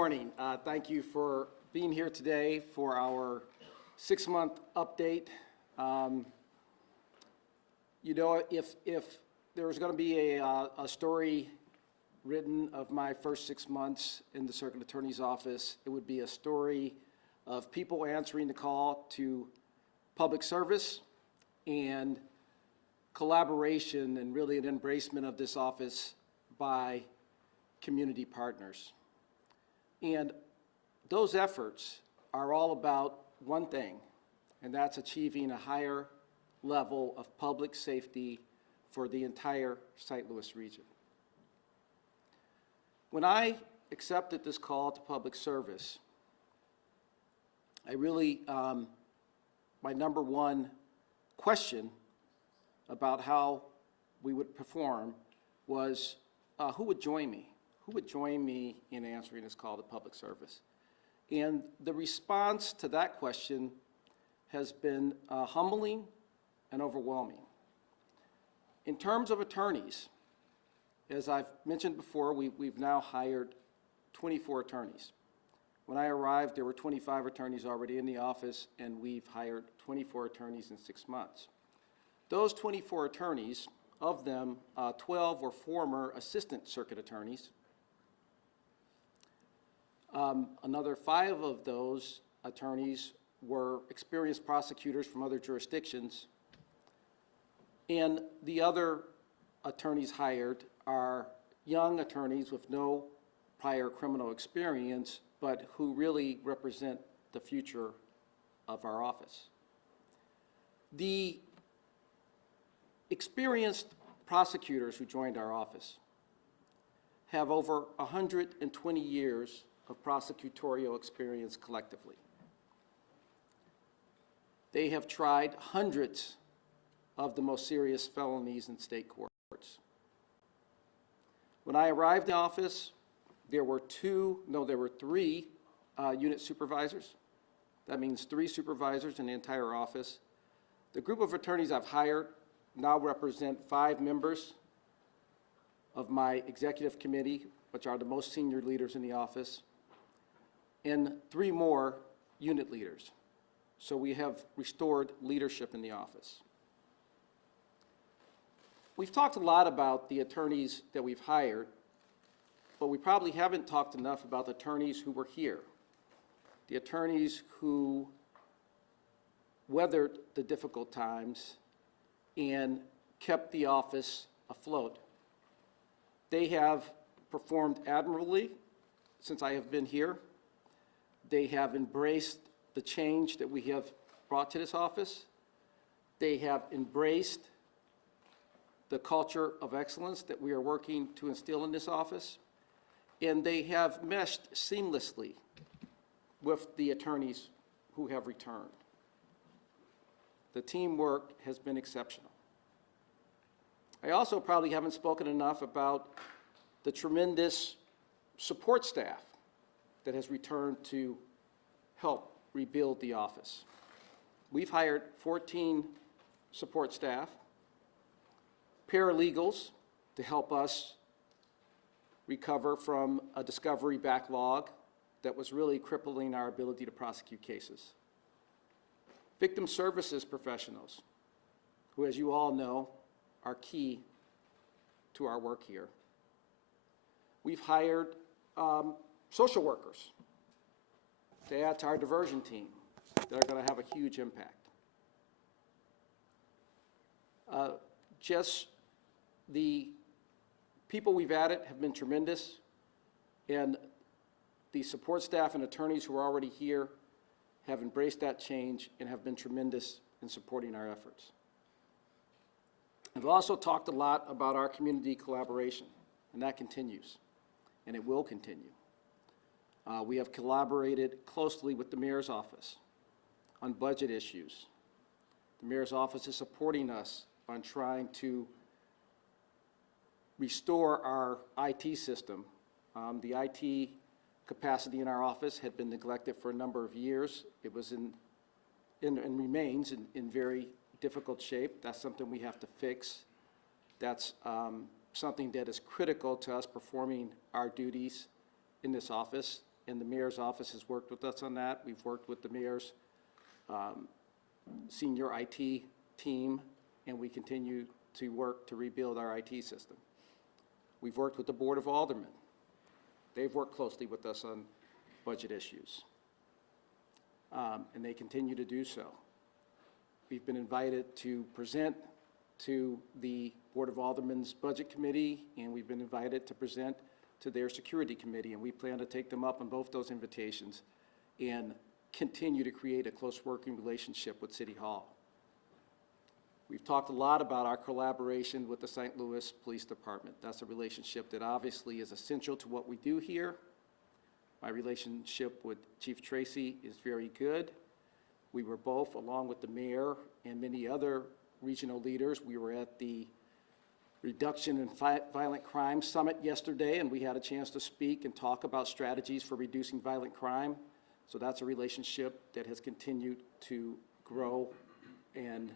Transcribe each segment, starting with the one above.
Morning. Thank you for being here today for our 6-month update. If there was going to be a story written of my first 6 months in the Circuit Attorney's office, it would be a story of people answering the call to public service and collaboration and really an embracement of this office by community partners. And those efforts are all about one thing, and that's achieving a higher level of public safety for the entire St. Louis region. When I accepted this call to public service, I really, my number one question about how we would perform was who would join me? Who would join me in answering this call to public service? And the response to that question has been humbling and overwhelming. In terms of attorneys, as I've mentioned before, we've now hired 24 attorneys. When I arrived, there were 25 attorneys already in the office, and we've hired 24 attorneys in 6 months. Those 24 attorneys, of them, 12 were former assistant circuit attorneys. Another 5 of those attorneys were experienced prosecutors from other jurisdictions, and the other attorneys hired are young attorneys with no prior criminal experience, but who really represent the future of our office. The experienced prosecutors who joined our office have over 120 years of prosecutorial experience collectively. They have tried hundreds of the most serious felonies in state courts. When I arrived in the office, there were 3 unit supervisors. That means 3 supervisors in the entire office. The group of attorneys I've hired now represent 5 members of my executive committee, which are the most senior leaders in the office, and 3 more unit leaders. So we have restored leadership in the office. We've talked a lot about the attorneys that we've hired, but we probably haven't talked enough about the attorneys who were here, the attorneys who weathered the difficult times and kept the office afloat. They have performed admirably since I have been here. They have embraced the change that we have brought to this office. They have embraced the culture of excellence that we are working to instill in this office. And they have meshed seamlessly with the attorneys who have returned. The teamwork has been exceptional. I also probably haven't spoken enough about the tremendous support staff that has returned to help rebuild the office. We've hired 14 support staff, paralegals to help us recover from a discovery backlog that was really crippling our ability to prosecute cases. Victim services professionals, who, as you all know, are key to our work here. We've hired social workers to add to our diversion team that are going to have a huge impact. Just the people we've added have been tremendous, and the support staff and attorneys who are already here have embraced that change and have been tremendous in supporting our efforts. I've also talked a lot about our community collaboration, and that continues, and it will continue. We have collaborated closely with the mayor's office on budget issues. The mayor's office is supporting us on trying to restore our IT system. The IT capacity in our office had been neglected for a number of years. It was and remains in very difficult shape. That's something we have to fix. That's something that is critical to us performing our duties in this office and the mayor's office has worked with us on that. We've worked with the mayor's senior IT team, and we continue to work to rebuild our IT system. We've worked with the Board of Aldermen. They've worked closely with us on budget issues, and they continue to do so. We've been invited to present to the Board of Aldermen's Budget Committee, and we've been invited to present to their Security Committee, and we plan to take them up on both those invitations and continue to create a close working relationship with City Hall. We've talked a lot about our collaboration with the St. Louis Police Department. That's a relationship that obviously is essential to what we do here. My relationship with Chief Tracy is very good. We were both, along with the mayor and many other regional leaders, we were at the Reduction in Violent Crime Summit yesterday, and we had a chance to speak and talk about strategies for reducing violent crime. So that's a relationship that has continued to grow and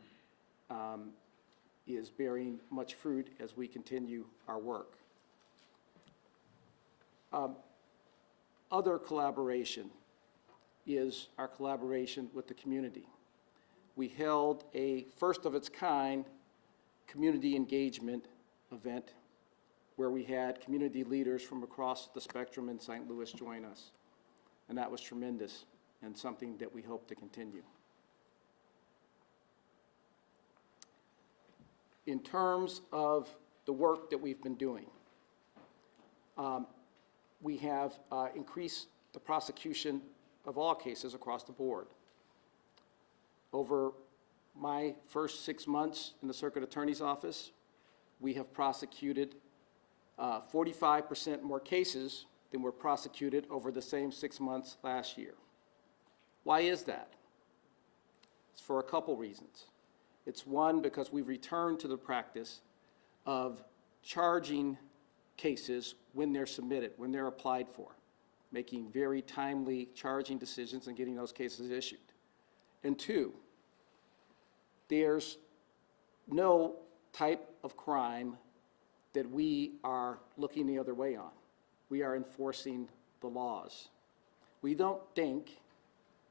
is bearing much fruit as we continue our work. Other collaboration is our collaboration with the community. We held a first of its kind community engagement event where we had community leaders from across the spectrum in St. Louis join us. And that was tremendous and something that we hope to continue. In terms of the work that we've been doing, we have increased the prosecution of all cases across the board. Over my first 6 months in the Circuit Attorney's Office, we have prosecuted 45% more cases than were prosecuted over the same 6 months last year. Why is that? It's for a couple reasons. It's one, because we've returned to the practice of charging cases when they're submitted, when they're applied for, making very timely charging decisions and getting those cases issued. And two, there's no type of crime that we are looking the other way on. We are enforcing the laws. We don't think,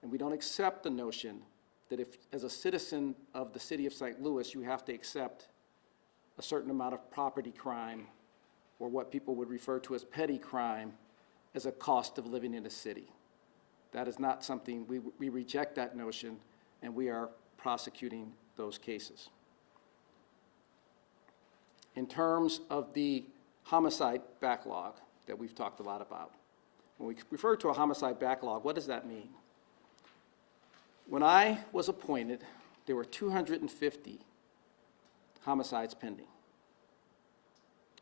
and we don't accept the notion that if, as a citizen of the city of St. Louis, you have to accept a certain amount of property crime, or what people would refer to as petty crime, as a cost of living in a city. That is not something, we reject that notion, and we are prosecuting those cases. In terms of the homicide backlog that we've talked a lot about, when we refer to a homicide backlog, what does that mean? When I was appointed, there were 250 homicides pending.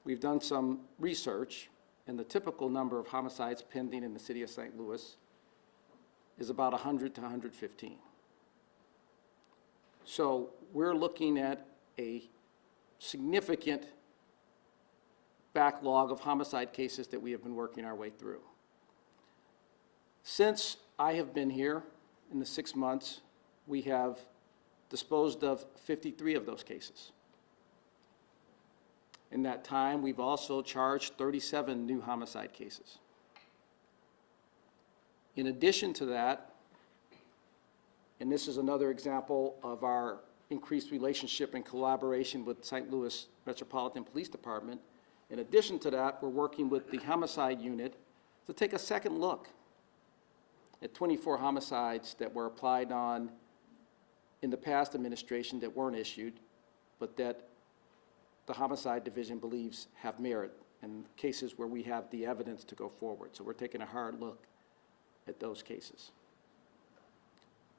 We've done some research, and the typical number of homicides pending in the city of St. Louis is about 100 to 115. So we're looking at a significant backlog of homicide cases that we have been working our way through. Since I have been here, in the 6 months, we have disposed of 53 of those cases. In that time, we've also charged 37 new homicide cases. In addition to that, and this is another example of our increased relationship and collaboration with St. Louis Metropolitan Police Department, in addition to that, we're working with the homicide unit to take a second look at 24 homicides that were applied on in the past administration that weren't issued, but that the homicide division believes have merit, and cases where we have the evidence to go forward. So we're taking a hard look at those cases.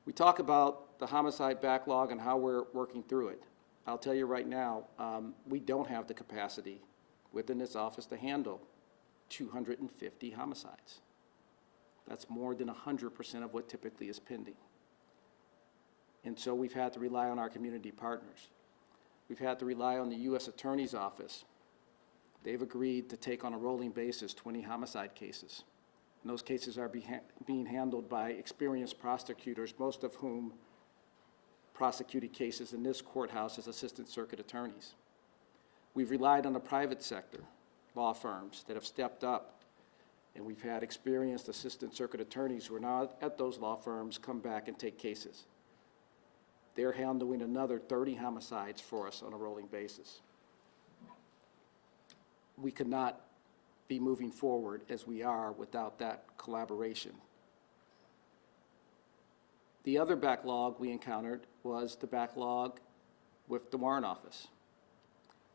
We talk about the homicide backlog and how we're working through it. I'll tell you right now, we don't have the capacity within this office to handle 250 homicides. That's more than 100% of what typically is pending. And so we've had to rely on our community partners. We've had to rely on the U.S. Attorney's Office. They've agreed to take on a rolling basis 20 homicide cases. And those cases are being handled by experienced prosecutors, most of whom prosecuted cases in this courthouse as assistant circuit attorneys. We've relied on the private sector, law firms that have stepped up And we've had experienced assistant circuit attorneys who are now at those law firms come back and take cases. They're handling another 30 homicides for us on a rolling basis. We could not be moving forward as we are without that collaboration. The other backlog we encountered was the backlog with the warrant office.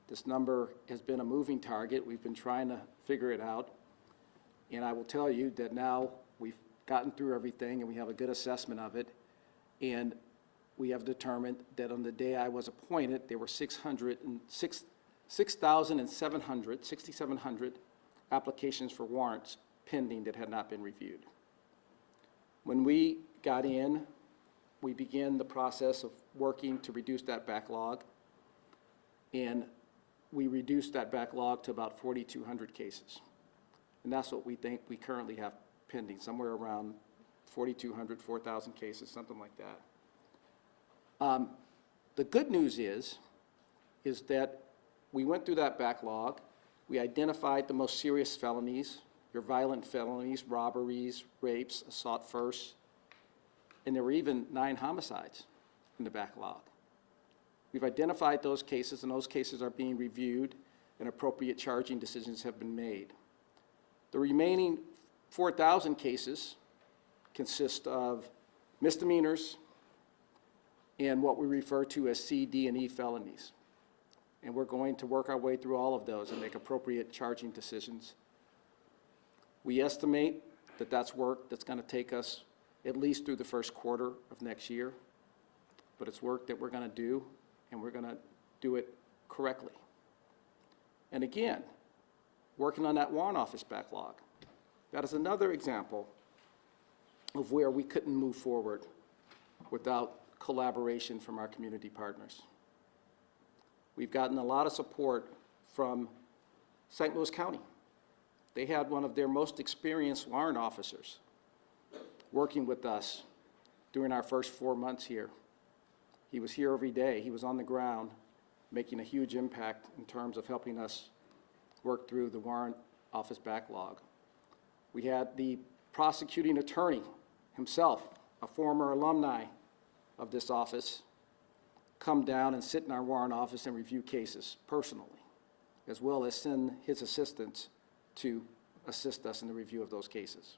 This number has been a moving target. We've been trying to figure it out. And I will tell you that now we've gotten through everything and we have a good assessment of it. And we have determined that on the day I was appointed, there were 6,700 applications for warrants pending that had not been reviewed. When we got in, we began the process of working to reduce that backlog, and we reduced that backlog to about 4,200 cases. And that's what we think we currently have pending, somewhere around 4,200, 4,000 cases, something like that. The good news is that we went through that backlog. We identified the most serious felonies, your violent felonies, robberies, rapes, assault first, and there were even 9 homicides in the backlog. We've identified those cases, and those cases are being reviewed, and appropriate charging decisions have been made. The remaining 4,000 cases consist of misdemeanors and what we refer to as C, D, and E felonies. And we're going to work our way through all of those and make appropriate charging decisions. We estimate that that's work that's going to take us at least through the first quarter of next year, but it's work that we're going to do, and we're going to do it correctly. And again, working on that warrant office backlog. That is another example of where we couldn't move forward without collaboration from our community partners. We've gotten a lot of support from St. Louis County. They had one of their most experienced warrant officers working with us during our first 4 months here. He was here every day. He was on the ground, making a huge impact in terms of helping us work through the warrant office backlog. We had the prosecuting attorney himself, a former alumni of this office, come down and sit in our warrant office and review cases personally, as well as send his assistants to assist us in the review of those cases.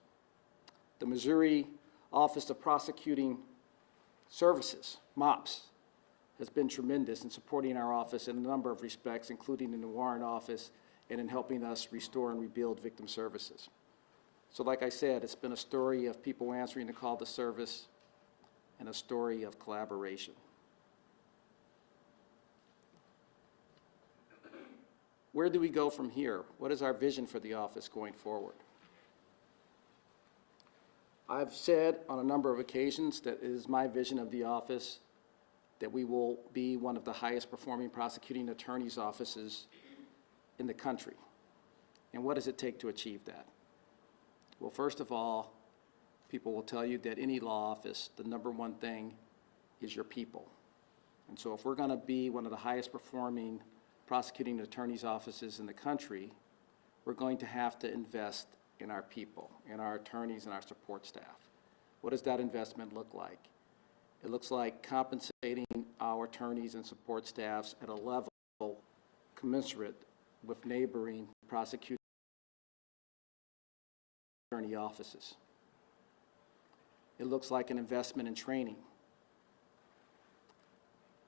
The Missouri Office of Prosecuting Services, MOPS, has been tremendous in supporting our office in a number of respects, including in the warrant office and in helping us restore and rebuild victim services. So like I said, it's been a story of people answering the call to service and a story of collaboration. Where do we go from here? What is our vision for the office going forward? I've said on a number of occasions that it is my vision of the office that we will be one of the highest performing prosecuting attorneys' offices in the country. And what does it take to achieve that? Well, first of all, people will tell you that any law office, the number one thing is your people. And so if we're going to be one of the highest performing prosecuting attorneys' offices in the country, we're going to have to invest in our people, in our attorneys and our support staff. What does that investment look like? It looks like compensating our attorneys and support staffs at a level commensurate with neighboring prosecuting attorney offices. It looks like an investment in training,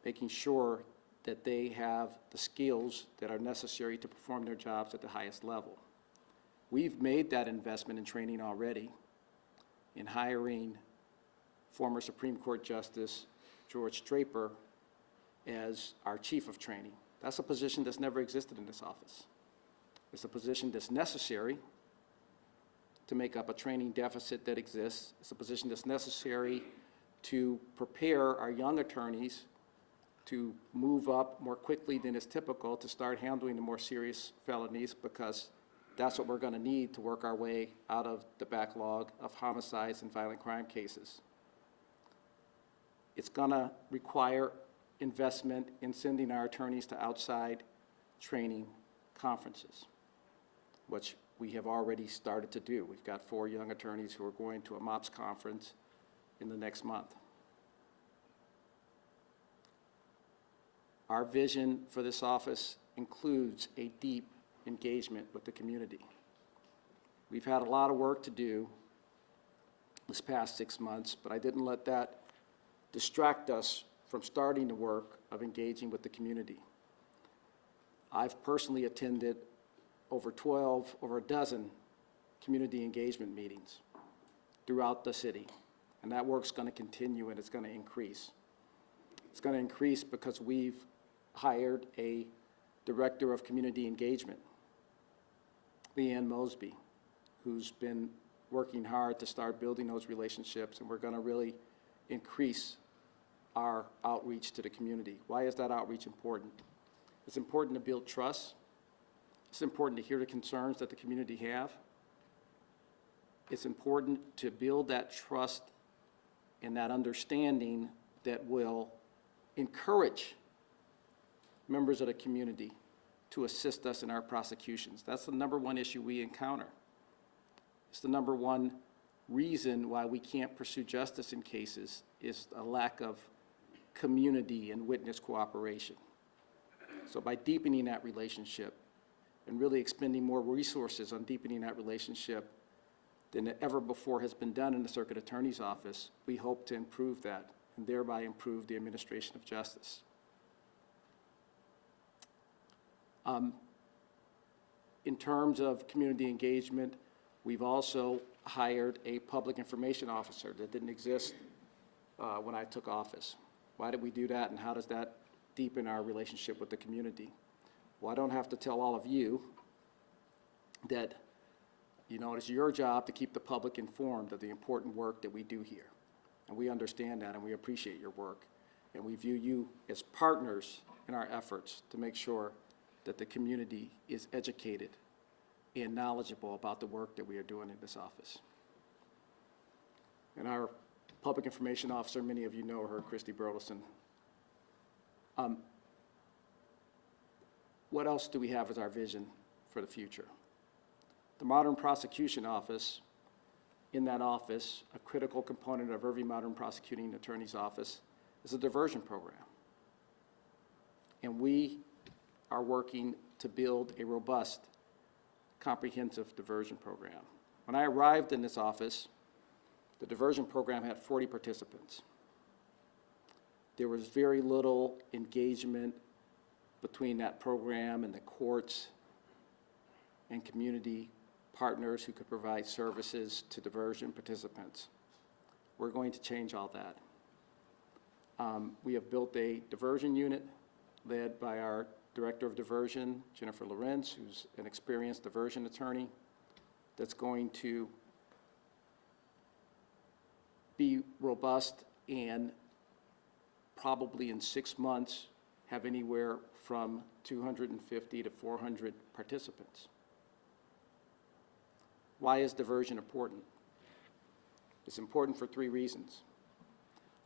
making sure that they have the skills that are necessary to perform their jobs at the highest level. We've made that investment in training already in hiring former Supreme Court Justice George Draper as our chief of training. That's a position that's never existed in this office. It's a position that's necessary to make up a training deficit that exists. It's a position that's necessary to prepare our young attorneys to move up more quickly than is typical to start handling the more serious felonies, because that's what we're going to need to work our way out of the backlog of homicides and violent crime cases. It's going to require investment in sending our attorneys to outside training conferences, which we have already started to do. We've got 4 young attorneys who are going to a MOPS conference in the next month. Our vision for this office includes a deep engagement with the community. We've had a lot of work to do this past 6 months, but I didn't let that distract us from starting the work of engaging with the community. I've personally attended over a dozen community engagement meetings throughout the city, and that work's going to continue and it's going to increase. It's going to increase because we've hired a director of community engagement, Leanne Mosby, who's been working hard to start building those relationships, and we're going to really increase our outreach to the community. Why is that outreach important? It's important to build trust. It's important to hear the concerns that the community have. It's important to build that trust and that understanding that will encourage members of the community to assist us in our prosecutions. That's the #1 issue we encounter. It's the #1 reason why we can't pursue justice in cases is a lack of community and witness cooperation. So by deepening that relationship and really expending more resources on deepening that relationship than ever before has been done in the Circuit Attorney's Office, we hope to improve that and thereby improve the administration of justice. In terms of community engagement, we've also hired a public information officer that didn't exist when I took office. Why did we do that, and how does that deepen our relationship with the community? Well, I don't have to tell all of you that, it's your job to keep the public informed of the important work that we do here. And we understand that, and we appreciate your work. And we view you as partners in our efforts to make sure that the community is educated and knowledgeable about the work that we are doing in this office. And our public information officer, many of you know her, Christy Burleson. What else do we have as our vision for the future? The Modern Prosecution Office, in that office, a critical component of every modern prosecuting attorney's office, is a diversion program. And we are working to build a robust, comprehensive diversion program. When I arrived in this office, the diversion program had 40 participants. There was very little engagement between that program and the courts and community partners who could provide services to diversion participants. We're going to change all that. We have built a diversion unit led by our Director of Diversion, Jennifer Lorenz, who's an experienced diversion attorney, that's going to be robust and probably in 6 months have anywhere from 250 to 400 participants. Why is diversion important? It's important for 3 reasons.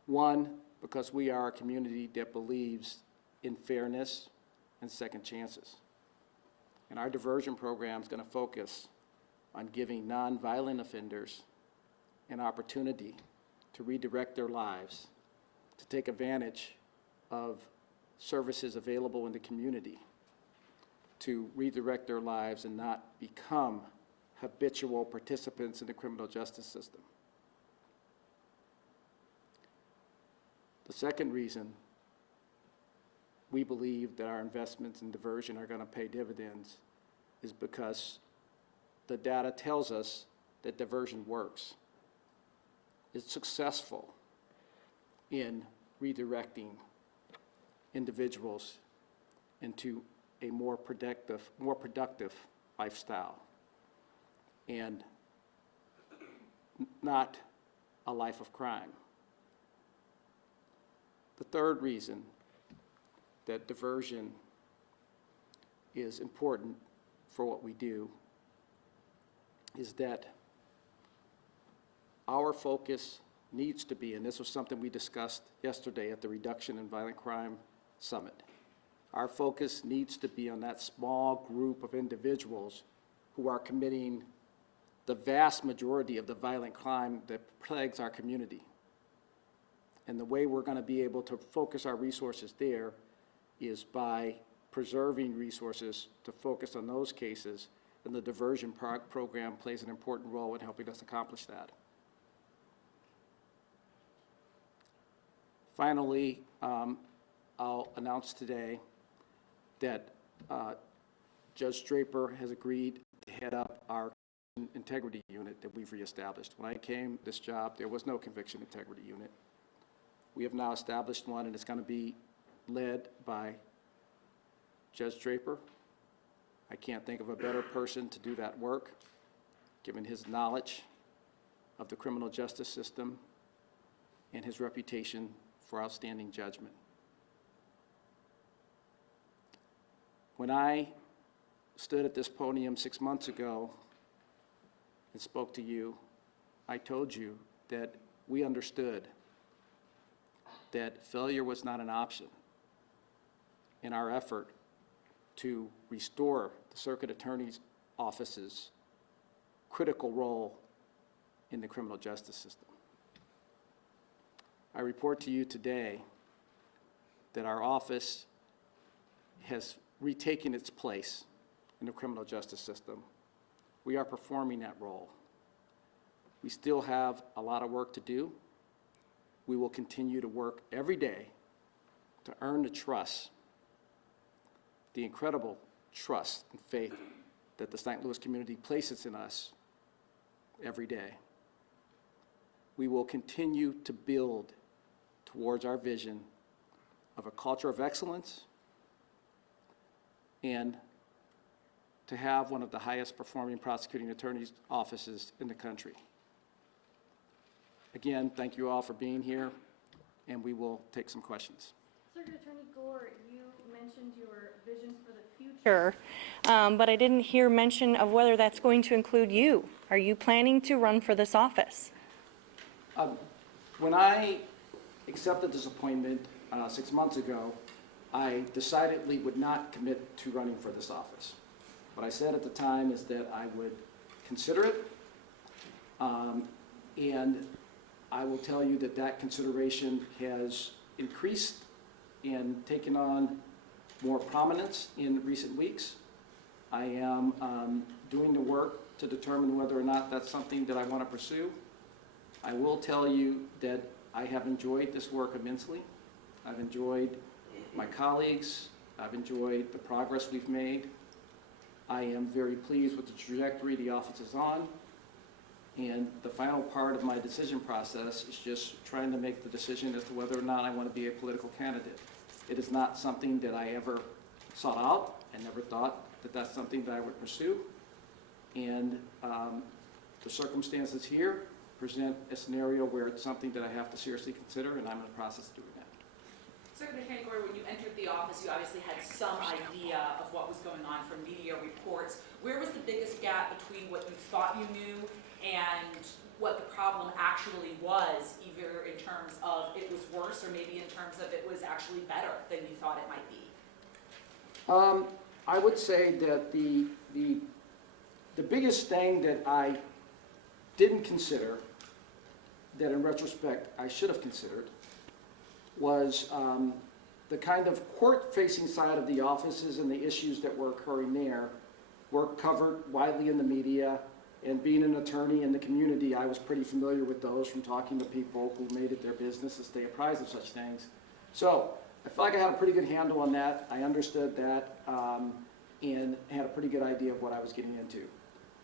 1, because we are a community that believes in fairness and second chances. And our diversion program is going to focus on giving nonviolent offenders an opportunity to redirect their lives, to take advantage of services available in the community, to redirect their lives and not become habitual participants in the criminal justice system. The second reason we believe that our investments in diversion are going to pay dividends is because the data tells us that diversion works. It's successful in redirecting individuals into a more productive lifestyle and not a life of crime. The third reason that diversion is important for what we do is that our focus needs to be, and this was something we discussed yesterday at the Reduction in Violent Crime Summit, our focus needs to be on that small group of individuals who are committing the vast majority of the violent crime that plagues our community. And the way we're going to be able to focus our resources there is by preserving resources to focus on those cases, and the diversion program plays an important role in helping us accomplish that. Finally, I'll announce today that Judge Draper has agreed to head up our integrity unit that we've reestablished. When I came this job, there was no conviction integrity unit. We have now established one, and it's going to be led by Judge Draper. I can't think of a better person to do that work, given his knowledge of the criminal justice system and his reputation for outstanding judgment. When I stood at this podium 6 months ago and spoke to you, I told you that we understood that failure was not an option in our effort to restore the Circuit Attorney's Office's critical role in the criminal justice system. I report to you today that our office has retaken its place in the criminal justice system. We are performing that role. We still have a lot of work to do. We will continue to work every day to earn the trust, the incredible trust and faith that the St. Louis community places in us every day. We will continue to build towards our vision of a culture of excellence and to have one of the highest performing prosecuting attorneys' offices in the country. Again, thank you all for being here, and we will take some questions. Circuit Attorney Gore, you mentioned your vision for the future, but I didn't hear mention of whether that's going to include you. Are you planning to run for this office? When I accepted this appointment 6 months ago, I decidedly would not commit to running for this office. What I said at the time is that I would consider it, and I will tell you that that consideration has increased and taken on more prominence in recent weeks. I am doing the work to determine whether or not that's something that I want to pursue. I will tell you that I have enjoyed this work immensely. I've enjoyed my colleagues. I've enjoyed the progress we've made. I am very pleased with the trajectory the office is on. And the final part of my decision process is just trying to make the decision as to whether or not I want to be a political candidate. It is not something that I ever sought out. I never thought that that's something that I would pursue. And the circumstances here present a scenario where it's something that I have to seriously consider, and I'm in the process of doing that. Circuit Attorney Gore, when you entered the office, you obviously had some idea of what was going on from media reports. Where was the biggest gap between what you thought you knew and what the problem actually was, either in terms of it was worse or maybe in terms of it was actually better than you thought it might be? I would say that the biggest thing that I didn't consider, that in retrospect I should have considered, was the kind of court-facing side of the offices and the issues that were occurring there were covered widely in the media. And being an attorney in the community, I was pretty familiar with those from talking to people who made it their business to stay apprised of such things. So I felt like I had a pretty good handle on that. I understood that and had a pretty good idea of what I was getting into.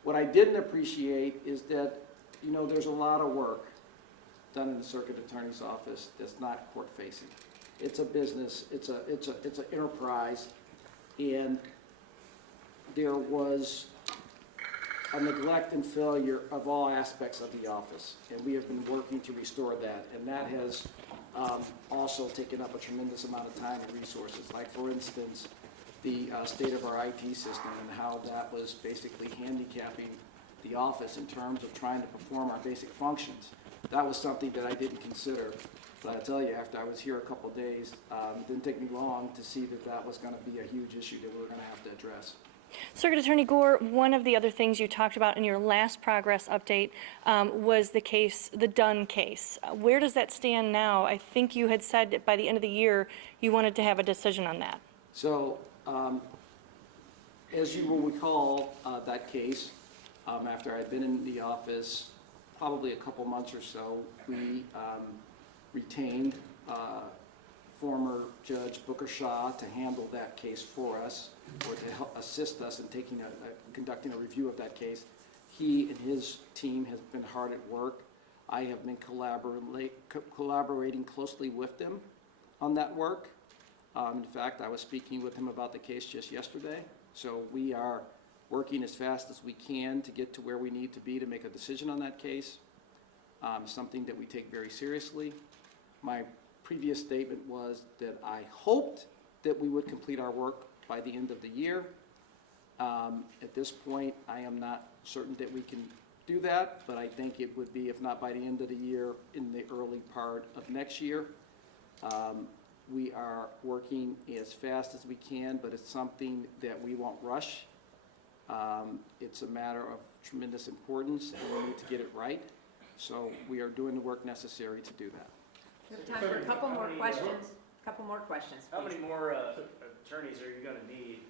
What I didn't appreciate is that, you know, there's a lot of work done in the Circuit Attorney's Office that's not court-facing. It's a business, it's an enterprise, and there was a neglect and failure of all aspects of the office, and we have been working to restore that, and that has also taken up a tremendous amount of time and resources. Like, for instance, the state of our IT system and how that was basically handicapping the office in terms of trying to perform our basic functions. That was something that I didn't consider, but I tell you, after I was here a couple of days, it didn't take me long to see that that was going to be a huge issue that we were going to have to address. Circuit Attorney Gore, one of the other things you talked about in your last progress update was the case, the Dunn case. Where does that stand now? I think you had said that by the end of the year, you wanted to have a decision on that. So, as you will recall, that case, after I'd been in the office probably a couple months or so, we retained former Judge Booker Shaw to handle that case for us, or to help assist us in conducting a review of that case. He and his team has been hard at work. I have been collaborating closely with them on that work. In fact, I was speaking with him about the case just yesterday. So we are working as fast as we can to get to where we need to be to make a decision on that case, something that we take very seriously. My previous statement was that I hoped that we would complete our work by the end of the year. At this point, I am not certain that we can do that, but I think it would be, if not by the end of the year, in the early part of next year. We are working as fast as we can, but it's something that we won't rush. It's a matter of tremendous importance, and we need to get it right. So we are doing the work necessary to do that. We have time for a couple more questions. How many more attorneys are you gonna need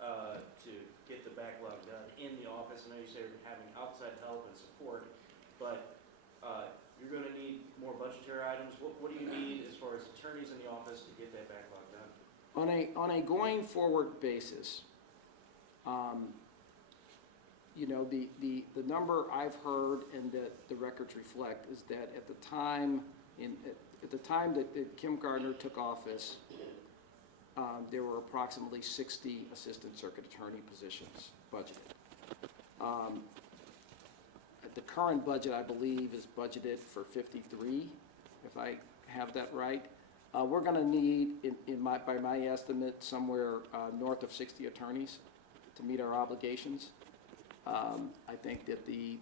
to get the backlog done in the office? I know you say you're having outside help and support, but you're gonna need more budgetary items. What do you need as far as attorneys in the office to get that backlog done? On a going forward basis, you know, the number I've heard and that the records reflect is that at the time that Kim Gardner took office, there were approximately 60 assistant circuit attorney positions budgeted. The current budget, I believe, is budgeted for 53, if I have that right. We're going to need, by my estimate, somewhere north of 60 attorneys to meet our obligations. I think that the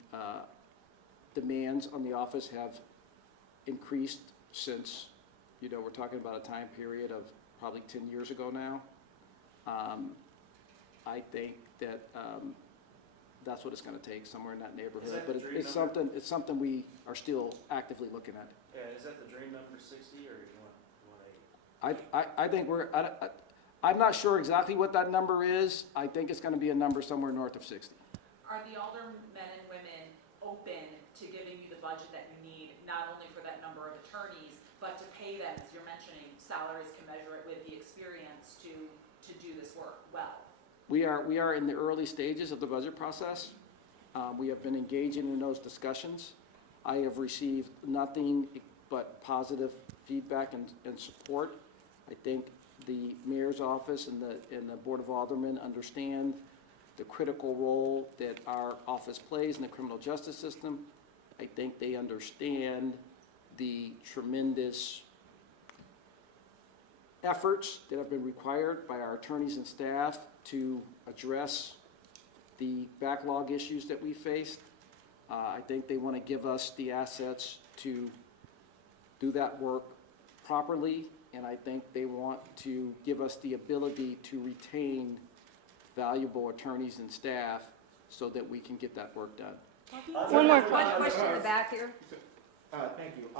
demands on the office have increased since, you know, we're talking about a time period of probably 10 years ago now. I think that that's what it's going to take, somewhere in that neighborhood. But it's something we are still actively looking at. Yeah, is that the dream number, 60, or you want 80? I think I'm not sure exactly what that number is. I think it's going to be a number somewhere north of 60. Are the aldermen and women open to giving you the budget that you need, not only for that number of attorneys, but to pay them, as you're mentioning, salaries commensurate with the experience to do this work well? We are in the early stages of the budget process. We have been engaging in those discussions. I have received nothing but positive feedback and support. I think the mayor's office and the Board of Aldermen understand the critical role that our office plays in the criminal justice system. I think they understand the tremendous efforts that have been required by our attorneys and staff to address the backlog issues that we faced. I think they want to give us the assets to do that work properly, and I think they want to give us the ability to retain valuable attorneys and staff so that we can get that work done. One more One question in the back here. Thank you.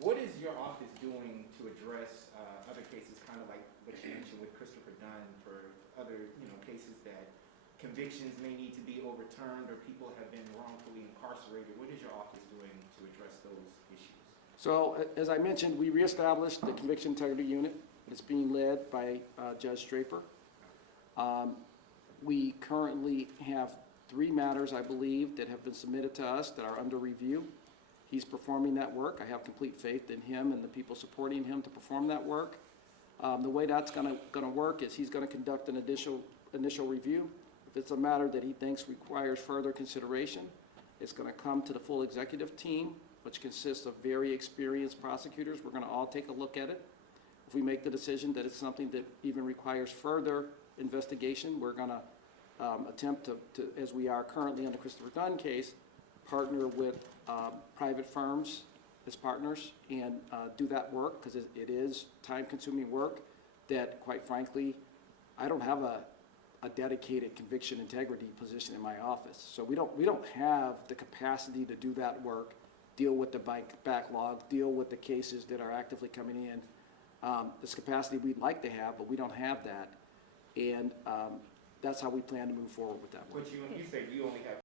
What is your office doing to address other cases, kind of like what you mentioned with Christopher Dunn, for other, cases that convictions may need to be overturned or people have been wrongfully incarcerated? What is your office doing to address those issues? So, as I mentioned, we reestablished the Conviction Integrity Unit. It's being led by Judge Draper. We currently have 3 matters, I believe, that have been submitted to us that are under review. He's performing that work. I have complete faith in him and the people supporting him to perform that work. The way that's going to work is he's going to conduct an initial review. If it's a matter that he thinks requires further consideration, it's going to come to the full executive team, which consists of very experienced prosecutors. We're going to all take a look at it. If we make the decision that it's something that even requires further investigation, we're going to attempt to, as we are currently on the Christopher Dunn case, partner with private firms as partners and do that work, because it is time-consuming work that, quite frankly, I don't have a dedicated conviction integrity position in my office. So we don't have the capacity to do that work, deal with the backlog, deal with the cases that are actively coming in. This capacity we'd like to have, but we don't have that. And that's how we plan to move forward with that work. But you said you only have